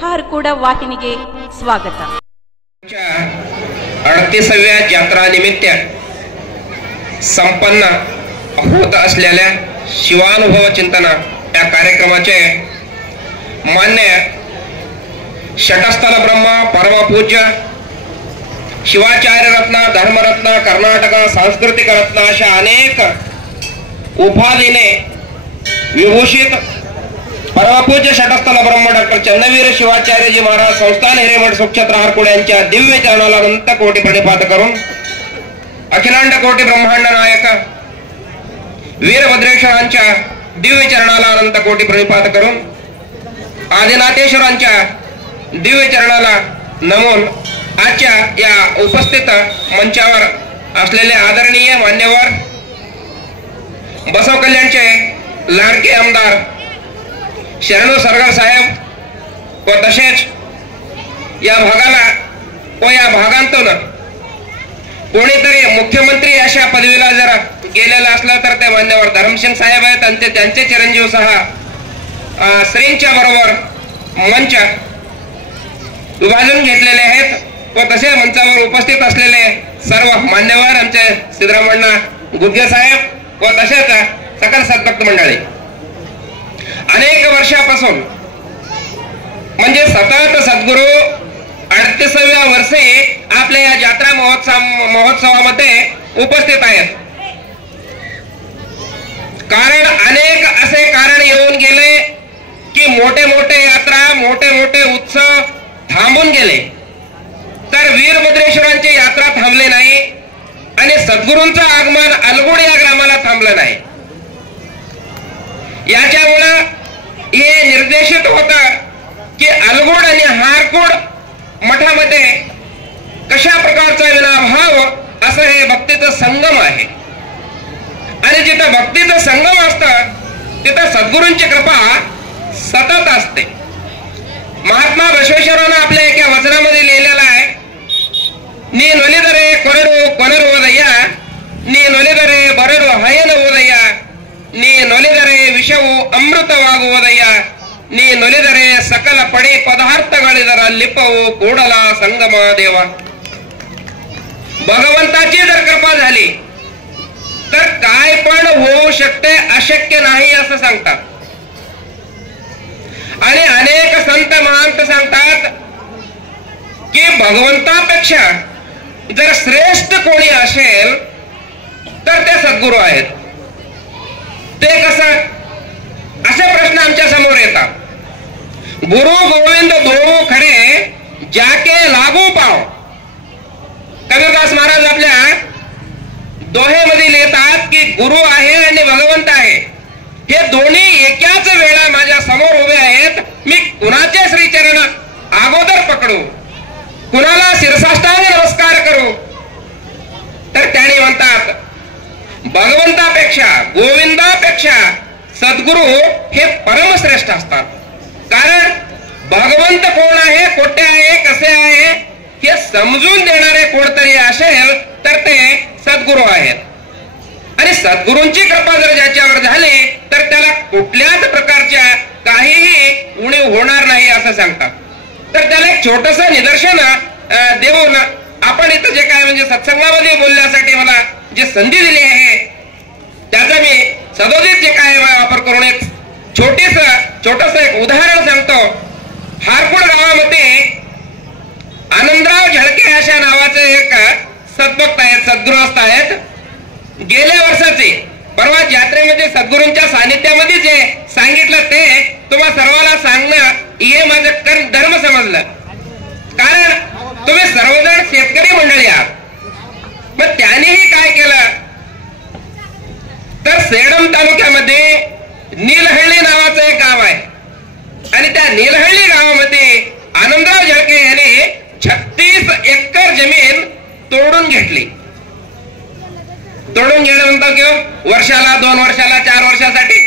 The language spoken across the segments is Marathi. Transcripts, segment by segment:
ಹಾರ್ಕೂಡ ವಾಹಿನಿಗೆ ಸ್ವಾಗತ. 38व्या यात्रा निमित्त संपन्न होत असलेल्या शिवानुभव चिंतन या कार्यक्रमाचे मान्य षटस्थल ब्रह्म परमपूज्य शिवाचार्य रत्न धर्मरत्न कर्नाटक सांस्कृतिक रत्न अशा अनेक उपाधीने विभूषित परमपूज्य षटस्थल ब्रह्म डॉक्टर चंद्रवीर शिवाचार्यजी महाराज संस्थान हिरेमठ सुक्षेत्र हारकुड यांच्या दिव्य चरणाला अनंत कोटी प्रणिपात करून अखिलांड कोटी ब्रह्मांड नायक वीरभद्रेश्वरांच्या दिव्य चरणाला अनंत कोटी प्रणिपात करून आदिनाथेश्वरांच्या दिव्य चरणाला नमून आजच्या या उपस्थित मंचावर असलेले आदरणीय मान्यवर बसव कल्याणचे लाडके आमदार शरणू सरगर साहेब व तसेच या भागाला व या भागांतून कोणीतरी मुख्यमंत्री अशा पदवीला जर गेलेला असला तर ते मान्यवर धर्मसिंग साहेब आहेत आणि त्यांचे चिरंजीव सहा श्रींच्या बरोबर मंच विभाजन घेतलेले आहेत व तसे मंचावर उपस्थित असलेले सर्व मान्यवर आमचे सिद्धरामण्णा गुदगे साहेब व तसेच सकल सद्भक्त मंडळी अनेक वर्षापासून म्हणजे सतत सद्गुरू 38व्या वर्षी आपल्या या यात्रा महोत्सवामध्ये उपस्थित आहेत. कारण अनेक असे कारण येऊन गेले की मोठे मोठे यात्रा मोठे मोठे उत्सव थांबून गेले तर वीरभद्रेश्वरांची यात्रा थांबले नाही आणि सद्गुरूंचं आगमन अलगुड या ग्रामाला थांबलं नाही. याच्यामुळं हे निर्देशित होतं की अलगुड आणि हारकुड मठामध्ये कशा प्रकारचा विनाभाव असं हे भक्तीचं संगम आहे आणि जिथं भक्तीचं संगम असतं तिथं सद्गुरूंची कृपा सतत असते. महात्मा बसवेश्वरांना आपल्या एका वचनामध्ये लिहिलेला आहे, नी नೊಲಿದರೆ ಕೊರಡು ಕೊನರುವುದಯ್ಯ, ನೀ ನೊಲಿದರೆ ಬರಡು ಹಯನುವುದಯ್ಯ, ನೀ ನೊಲಿದರೆ ವಿಷವು ಅಮೃತವಾಗುವುದಯ್ಯ, ನೀ ನೊಲಿದರೆ सकल पडे पदार्थಗಳಿದರ लिपವು ಕೂಡಲ संगम देव. भगवंताची जर कृपा झाली तर काय पण होऊ शकते, अशक्य नाही असं सांगतात. आणि अनेक संत महंत सांगतात की भगवंतापेक्षा जर श्रेष्ठ कोणी असेल तर ते सद्गुरू आहेत. ते कसं, असे प्रश्न आमच्या समोर येतात. गुरु गोविंद दोहो खरे जाके लागू पाव. कबीरदास महाराज आपल्या दोहेमध्ये लिहितात की गुरु आहे आणि भगवंत आहे हे दोन्ही एकाच वेळा माझ्या समोर उभे आहेत. मी कुणाचे श्रीचरण अगोदर पकडू, कुणाला शिरसाष्टांग नमस्कार करू? तर त्याने म्हणतात भगवंतापेक्षा गोविंदापेक्षा सद्गुरू हे परमश्रेष्ठ असतात. कारण भगवंत कोण आहे, कोठे आहे, कसे आहे हे समजून देणारे कोणतरी असेल तर ते सद्गुरू आहेत. आणि सद्गुरूंची कृपा जर ज्याच्यावर झाली तर त्याला कुठल्याच प्रकारच्या काहीही उणीव होणार नाही असं सांगतात. तर त्याला एक छोटस निदर्शन देऊन आपण इथं जे काय म्हणजे सत्संगामध्ये बोलण्यासाठी मला जी संधी दिली आहे त्याचा मी सदोदित जे काय वापर करून एक छोटस एक उदाहरण सांगतो. हारकुड गावामध्ये आनंदराव झळके अशा नावाचे एक सद्भक्त आहेत, सद्गृहस्थ आहेत. गेल्या वर्षाचे परवा यात्रेमध्ये सद्गुरूंच्या सानिध्यामध्ये जे सांगितलं ते तुम्हा सर्वांना सांगणं हे माझं धर्म समजलं. कारण तुम्ही सर्वजण शेतकरी मंडळी आहात. मग त्यानेही काय केलं तर सेडम तालुक्यामध्ये नीलहळ्ळी नावाचं एक गाव आहे आणि त्या नीलहळ्ळी गावामध्ये आनंदराव झळके यांनी 36 एकर जमीन तोडून घेतली. तोडून घेणं म्हणतात किंवा वर्षाला 2 वर्षाला 4 वर्षासाठी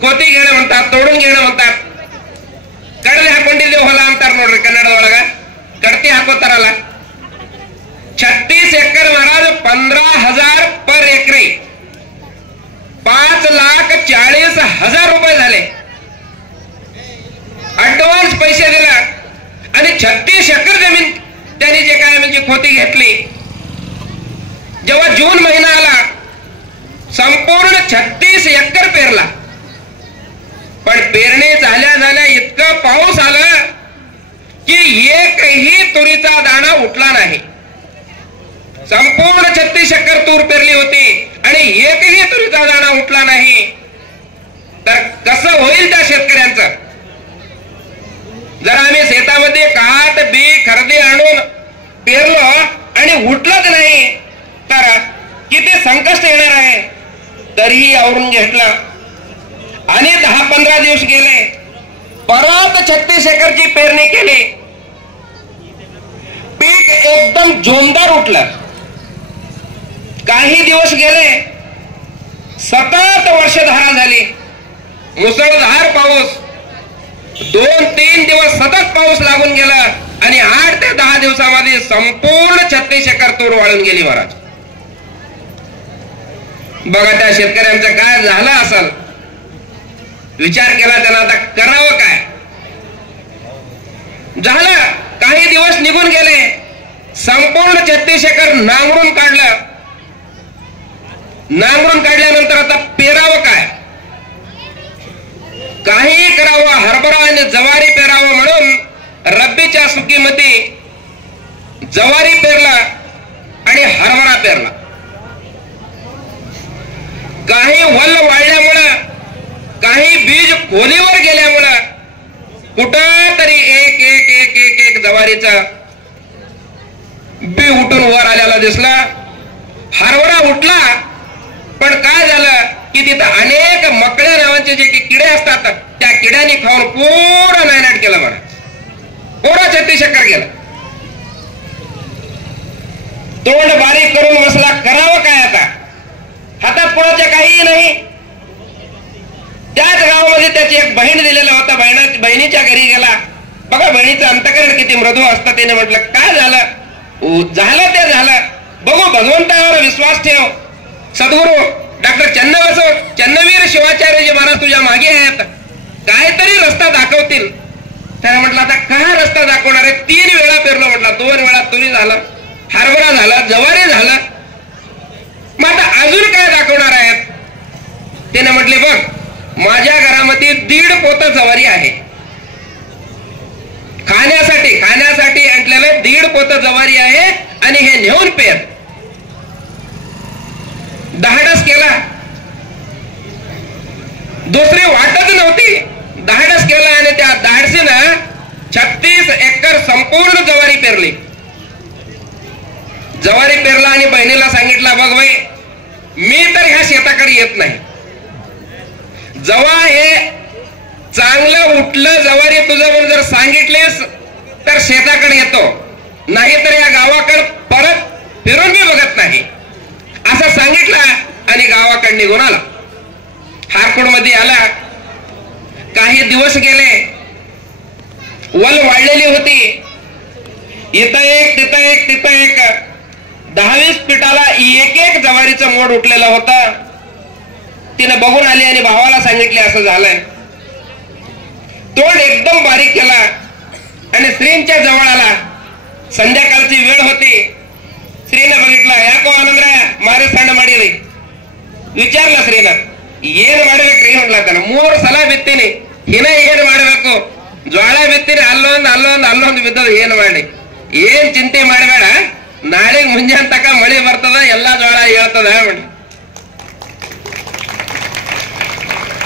कोती घेणं म्हणतात, तोडून घेणं म्हणतात. ಕಡಲೆ ಹಾಕೊಂಡಿದ್ದೇವೆ ಹೊಲ ಅಂತಾರ ನೋಡ್ರಿ ಕನ್ನಡದೊಳಗ. ಕಡತಿ ಹಾಕೋತಾರಲ್ಲ 36 एकर महाराज 15,000 पर एकरी 5,40,000 रुपये झाले. ऍडव्हान्स 36 एकर जमीन त्यांनी जे काय म्हणजे खोती घेतली. जेव्हा जून महिना आला संपूर्ण 36 एकर पेरला. पण पेरणी झाल्या झाल्या इतका पाऊस आला की एकही तुरीचा दाणा उठला नाही. संपूर्ण 36 एकर तूर पेरली होती आणि एकही तुरीचा दाणा उठला नाही. तर कसं होईल त्या शेतकऱ्यांचं? जर आम्ही शेतामध्ये काट बी खरेदी आणून पेरलो आणि उठलंच नाही तर किती संकट येणार आहे. तरीही आवरून घेतलं आणि 10-15 दिवस गेले. परत 36 एकरची पेरणी केली. पीक एकदम जोमदार उठलं. काही दिवस गेले. सतत वर्षधारा झाली. मुसळधार पाऊस. 2-3 दिवस सतत पाऊस लागून गेला आणि 8 ते 10 दिवसामध्ये संपूर्ण 36 एकर तूर वाळून गेली. महाराज बघा त्या शेतकऱ्यांचं काय झालं असेल. विचार केला त्यांना आता करावं काय. झालं काही दिवस निघून गेले. संपूर्ण 36 एकर नांगरून काढलं. नांगरून काढल्यानंतर आता पेरावं काय. काही करावं. हरभरा आणि ज्वारी पेरावं म्हणून रब्बीच्या सुकीमध्ये ज्वारी पेरला आणि हरभरा पेरला. काही वल्ल वाढल्यामुळं काही बीज खोलीवर गेल्यामुळं कुठं तरी एक एक एक एक एक ज्वारीचा बी उठून वर आलेला दिसला. हरभरा उठला. पण काय झालं की तिथं अनेक मकड्या नावाचे जे किडे असतात त्या किड्यांनी खाऊन पूर्ण नायनाट केलं. मला पूर्ण 36 एकर गेलं. तोंड बारीक करून बसला. करावं काय आता. हातात पुढचं काही नाही. त्याच गावामध्ये त्याची एक बहीण दिलेला होता. बहिणीच्या घरी गेला. बघा बहिणीचं अंतकरण किती मृदू असतं. त्याने म्हटलं काय झालं. झालं ते झालं. बघू भगवंतावर विश्वास ठेव. सद्गुरू डॉक्टर चन्नवीर शिवाचार्यजी महाराज तुझ्या मागे आहेत. काहीतरी रस्ता दाखवतील. त्याने म्हटलं आता काय रस्ता दाखवणार आहे. 3 वेळा पेरलो म्हटलं. 2 वेळा तुरी झालं, हरभरा झाला, ज्वारी झालं. मग आता अजून काय दाखवणार आहेत. त्याने म्हटले बघ माझ्या घरामध्ये 1.5 पोतं ज्वारी आहे. खाण्यासाठी आणलेलं 1.5 पोतं ज्वारी आहे आणि हे नेऊन पेर. धाडस केला. दुसरी वाटच नव्हती. धाडस केला आणि त्या धाडसीनं 36 एकर संपूर्ण ज्वारी पेरली. ज्वारी पेरला आणि बहिणीला सांगितलं बघ बाई मी तर ह्या शेताकडे येत नाही. जेव्हा हे चांगलं उठलं ज्वारी तुझं म्हणून जर सांगितलेस तर शेताकडे येतो. नाही तर या गावाकडे परत फिरून मी बघत नाही असं सांगितलं आणि गावाकडे निघून आला. हारकोड मध्ये आला. काही दिवस गेले. वल वाढलेली होती. इथं एक तिथं एक तिथं एक 10-20 फीटाला एक एक ज्वारीचं मोड उठलेलं होतं. तिने बघून आली आणि भावाला सांगितले असं झालंय. तोंड एकदम बारीक केला आणि श्रींच्या जवळ आला. संध्याकाळची वेळ होती. श्रीनं बघितला याको आनंदराय मारे सांड माडी विचारलं श्रीनं ಏನ್ ಮಾಡ್ಬೇಕ್ರಿ ಅನ್ನಲ್ಲ 3 ಸಲ ಬಿತ್ತೀನಿ ಹಿನ ಏನ್ ಮಾಡಬೇಕು ಜ್ವಾಳ ಬಿತ್ತೀನಿ ಅಲ್ಲೊಂದು ಬಿದ್ದದ ಏನ್ ಮಾಡಿ ಏನ್ ಚಿಂತೆ ಮಾಡಬೇಡ ನಾಳೆ ಮುಂಜಾನೆ ತಕ ಮಳಿ ಬರ್ತದ ಎಲ್ಲಾ ಜ್ವಾಳ ಹೇಳ್ತದ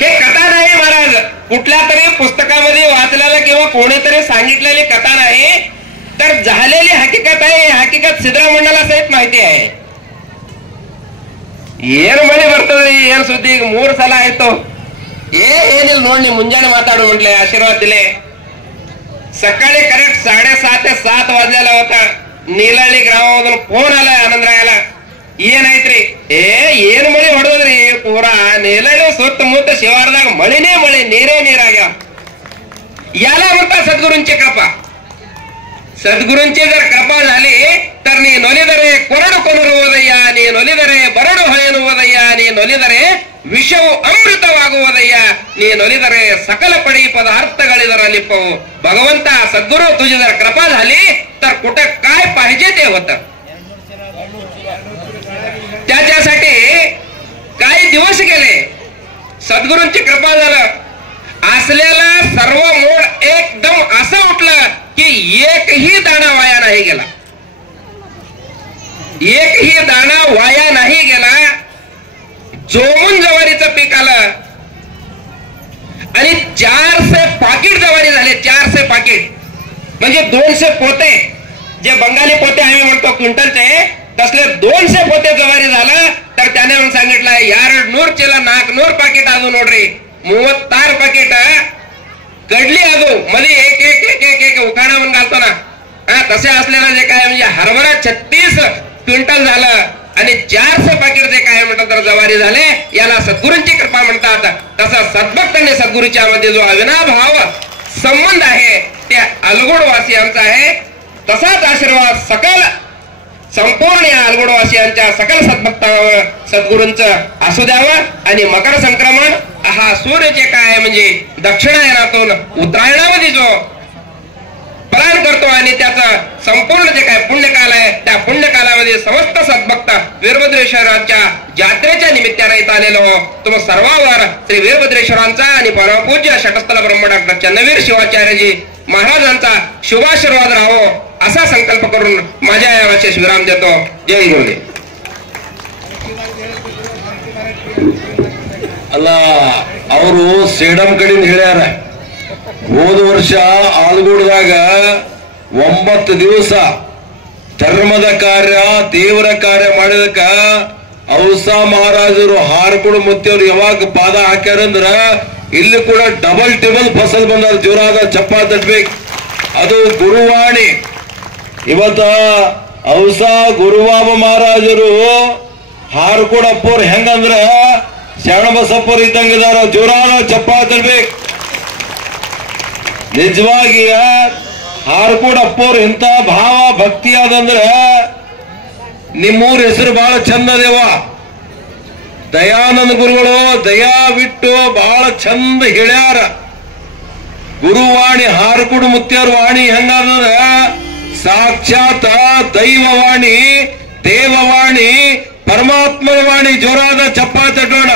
हे कथा नाही महाराज कुठल्या तरी पुस्तकामध्ये वाचलेला किंवा कोणीतरी सांगितलेली कथा नाही तर झालेली हकीकत आहे. हकीकत ಸಿದ್ದರಾಮಣ್ಣನ ಸಹಿತ ಮಾಹಿತಿ आहे. ಏನು ಮಳೆ ಬರ್ತದ್ರಿ ಏನ್ ಸುದ್ದಿ 3 ಸಲ ಆಯ್ತು ಏನಿಲ್ಲ ನೋಡಿ ಮುಂಜಾನೆ ಮಾತಾಡು म्हटले आशीर्वाद दिले. सकाळी करेक्ट 7:30 ते 7 वाजलेला होता. ನೀಲಹಳ್ಳಿ ಗ್ರಾಮವೊಂದು ಫೋನ್ आला आनंदरायला ಏನಾಯ್ತ್ರಿ ಏನ್ ಮಳೆ ಹೊಡೆದ್ರಿ ಪೂರಾ ನೀಲಹಳ್ಳಿ ಸುತ್ತಮುತ್ತ ಶಿವಾರದಾಗ ಮಳಿನೇ ಮಳಿ ನೀರೇ ನೀರಾಗ್ಯಾವ याला म्हणता सद्गुरूंची कृपा. सद्गुरूंची जर कृपा झाली तर ನೀನೊಲಿದರೆ ಕೊರಡು ಕೊನರುವುದಯ್ಯ, ನೀನೊಲಿದರೆ ಬರಡು ಹೊಳೆಯುವುದಯ್ಯ, ನೀನೊಲಿದರೆ ವಿಷವು अमृतವಾಗುವುದಯ್ಯ, ನೀನೊಲಿದರೆ सकल पडी पदार्थಗಳಿದರ लिपವು. भगवंता सद्गुरू तुझी जर कृपा झाली तर कुठं काय पाहिजे ते होतं. त्याच्यासाठी काही दिवस गेले, सद्गुरूंची कृपा झालं, असलेला सर्व मोड एकदम असं उठलं की एकही दाणा वाया नाही गेला, एकही दाणा वाया नाही गेला. जोमून ज्वारीचं पीक आलं आणि 400 पाकिट ज्वारी झाले. 400 पाकिट म्हणजे 200 पोते, जे बंगाली पोते आम्ही म्हणतो क्विंटलचे, तसले 200 पोते ज्वारी झालं. तर त्याने मग सांगितलं 200 चीಲ 400 पाकिट ಅದು ನೋಡ್ರಿ, 36 पाकिट कडली ಅದು मध्ये एक उखाणा म्हणून घालतो ना, तसे असलेलं जे काय म्हणजे हरभरा 36 क्विंटल झालं आणि 400 पाकिट जे काय म्हणतात तर ज्वारी झाले. याला सद्गुरूंची कृपा म्हणतात. तसा सद्भक्तांनी सद्गुरूच्या मध्ये जो अविनाभाव संबंध आहे त्या अलगोडवासियांचा आहे. तसाच आशीर्वाद सकल संपूर्ण या अलगोडवासियांच्या सकल सद्भक्तांवर सद्गुरूंचं असू द्यावं. आणि मकर संक्रमण हा सूर्याचे काय म्हणजे दक्षिणायनातून उत्तरायणामध्ये जो प्रयाण करतो आणि त्याचा संपूर्ण जे काय पुण्यकाल आहे त्या पुण्यकालामध्ये समस्त सद्भक्त वीरभद्रेश्वरांच्या जात्रेच्या निमित्ताने इथं आलेलो तुम सर्वांवर श्री वीरभद्रेश्वरांचा आणि परमपूज्य षटस्थल ब्रह्म डॉक्टर चन्नवीर शिवाचार्यजी महाराजांचा शुभाशीर्वाद राहो असा संकल्प करून माझ्या या विशेष विराम देतो. जय गुरुदेव. ಅಲ್ಲ, ಅವರು ಸೇಡಂ ಕಡೆಯಿಂದ ಹೇಳ್ಯಾರ, ಹೋದ ವರ್ಷ ಆಲ್ಗೂಡದಾಗ 9 ದಿವಸ ಧರ್ಮದ ಕಾರ್ಯ ದೇವರ ಕಾರ್ಯ ಮಾಡಿದಕ್ಕ ಔಸಾ ಮಹಾರಾಜರು ಹಾರ್ಕೊಡು ಮುತ್ತಿಯವ್ರು ಯಾವಾಗ ಪಾದ ಹಾಕ್ಯಾರಂದ್ರ ಇಲ್ಲಿ ಕೂಡ ಡಬಲ್ ಟೇಬಲ್ ಫಸಲ್ ಬಂದ ಜೋರಾದ ಚಪ್ಪ ತಟ್ಬೇಕು. ಅದು ಗುರುವಾಣಿ. ಇವತ್ತ ಔಸಾ ಗುರುವಾಮ ಮಹಾರಾಜರು ಹಾರ್ಕೊಡಪ್ಪವ್ರು ಹೆಂಗಂದ್ರ ಶರಣಬಸಪ್ಪರು ಇದ್ದಂಗಿದಾರ, ಜೋರಾದ ಚಪ್ಪ ತಟ್ಬೇಕು. ನಿಜವಾಗಿ ಹಾರ್ಕೋಡಪ್ಪವ್ರು ಇಂಥ ಭಾವ ಭಕ್ತಿ ಆದಂದ್ರೆ ನಿಮ್ಮೂರ ಹೆಸರು ಬಹಳ ಚಂದ ದೇವ. ದಯಾನಂದ ಗುರುಗಳು ದಯಾವಿಟ್ಟು ಬಹಳ ಚಂದ ಹೇಳ್ಯಾರ. ಗುರುವಾಣಿ ಹಾರ್ಕೋಡು ಮುತ್ಯಾರ ವಾಣಿ ಹೆಂಗಂದ್ರ ಸಾಕ್ಷಾತ್ ದೈವವಾಣಿ, ದೇವವಾಣಿ, ಪರಮಾತ್ಮನ ವಾಣಿ. ಜೋರಾದ ಚಪ್ಪ ತಟ್ಟೋಣ.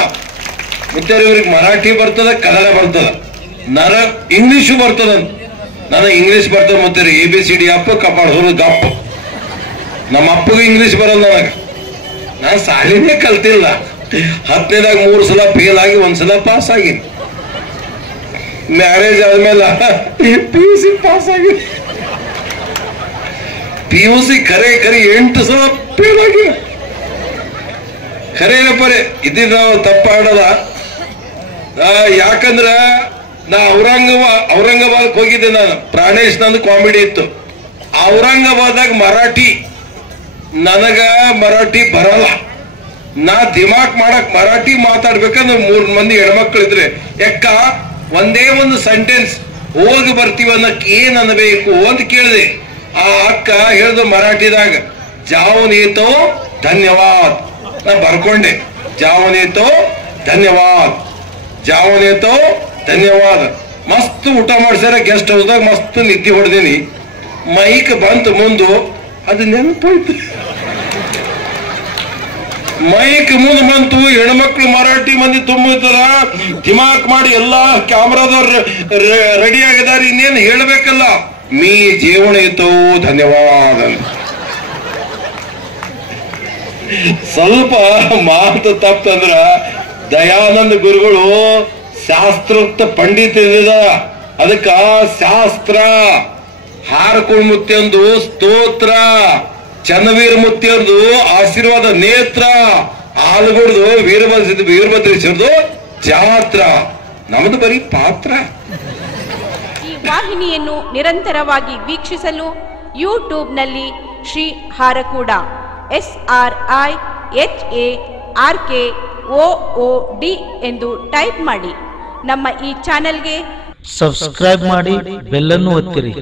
ಮುತ್ಯಾರ ಇವ್ರಿಗೆ ಮರಾಠಿ ಬರ್ತದ, ಕನ್ನಡ ಬರ್ತದ, ಇಂಗ್ಲಿಷು ಬರ್ತದ. ನನಗೆ ಇಂಗ್ಲಿಷ್ ಬರ್ತದೆ ಮುತ್ತೀರಿ. ABCD ಅಪ್ಪ ಕಪಾಡ್ಸೋದು ಗಪ್ಪ. ನಮ್ಮ ಅಪ್ಪಗೆ ಇಂಗ್ಲಿಷ್ ಬರಲ್ಲ ನನಗ. ನಾನು ಸಾಲಿನೇ ಕಲ್ತಿಲ್ಲ. 10ನೇದಾಗ 3 ಸಲ ಫೇಲ್ ಆಗಿ 1 ಸಲ ಪಾಸ್ ಆಗಿನಿ. ಮ್ಯಾರೇಜ್ ಆದ್ಮೇಲೆ PUC ಪಾಸ್ ಆಗಿ PUC ಖರೆ 8 ಸಲ ಫೇಲ್ ಆಗಿ. ಖರೇನಪ್ಪರೇ ಇದು ನಾವು ತಪ್ಪಾಡಲ್ಲ. ಯಾಕಂದ್ರ ನಾ ಔರಂಗಾಬಾದ್ ಹೋಗಿದ್ದೆ. ನಾನು ಪ್ರಾಣೇಶ್ ನಂದು ಕಾಮಿಡಿ ಇತ್ತು. ಔರಂಗಾಬಾದಾಗ ಮರಾಠಿ ನನಗ ಮರಾಠಿ ಬರಲ್ಲ. ನಾ ದಿಮಾಕ್ ಮಾಡಕ್ ಮರಾಠಿ ಮಾತಾಡ್ಬೇಕಂದ್ರೆ 3 ಮಂದಿ ಹೆಣ್ಮಕ್ಳು ಇದ್ರೆ ಯಾಕ ಒಂದೇ ಒಂದು ಸೆಂಟೆನ್ಸ್ ಹೋಗಿ ಬರ್ತೀವಿ ಅನ್ನಕ್ ಏನ್ ಅನ್ಬೇಕು ಅಂತ ಕೇಳಿದೆ. ಆ ಅಕ್ಕ ಹೇಳ್ದು ಮರಾಠಿದಾಗ ಜಾವನೇತೋ ಧನ್ಯವಾದ್. ನಾ ಬರ್ಕೊಂಡೆ ಜಾವನೇತೋ ಧನ್ಯವಾದ್, ಜಾವನೇತೋ ಧನ್ಯವಾದ. ಮಸ್ತ್ ಊಟ ಮಾಡ್ಸ್ಯಾರ ಗೆಸ್ಟ್ ಹೌಸ್ದಾಗ, ಮಸ್ತ್ ನಿದ್ದೆ ಹೊಡೆದೀನಿ. ಮೈಕ್ ಬಂತು ಮುಂದು, ಅದು ನೆನಪೋಯ್ತು. ಮೈಕ್ ಮುಂದೆ ಬಂತು, ಹೆಣ್ಮಕ್ಳು ಮರಾಠಿ ಮಂದಿ ತುಂಬಿರ್ತಾರ, ದಿಮಾಕ್ ಮಾಡಿ ಎಲ್ಲಾ ಕ್ಯಾಮ್ರಾದವ್ರು ರೆಡಿ ಆಗಿದಾರ. ಇನ್ನೇನು ಹೇಳ್ಬೇಕಲ್ಲ, ಮೀ ಜೀವನ ಇತ್ತು ಧನ್ಯವಾದ. ಸ್ವಲ್ಪ ಮಾತು ತಪ್ಪಂದ್ರ ದಯಾನಂದ ಗುರುಗಳು ಶಾಸ್ತ್ರೋಕ್ತ ಪಂಡಿತ ಇದ. ಅದಕ್ಕ ಶಾಸ್ತ್ರ, ಹಾರಕೋಡ್ ಮುತ್ಯಂದು ಸ್ತೋತ್ರ, ಚನ್ನವೀರ ಮುತ್ಯಂದು ಆಶೀರ್ವಾದ ನೇತ್ರ, ಆಲಗೋಡ್ದು ವೀರಭದ್ರೇಶ್ವರದು ಜಾತ್ರ. ನಮ್ದು ಬರೀ ಪಾತ್ರ. ಈ ವಾಹಿನಿಯನ್ನು ನಿರಂತರವಾಗಿ ವೀಕ್ಷಿಸಲು ಯೂಟ್ಯೂಬ್ನಲ್ಲಿ ಶ್ರೀ ಹಾರಕೂಡ SRIHARKOOD ಎಂದು ಟೈಪ್ ಮಾಡಿ. ನಮ್ಮ ಈ ಚಾನೆಲ್ಗೆ ಸಬ್ಸ್ಕ್ರೈಬ್ ಮಾಡಿ, ಬೆಲ್ ಅನ್ನು ಒತ್ತಿರಿ.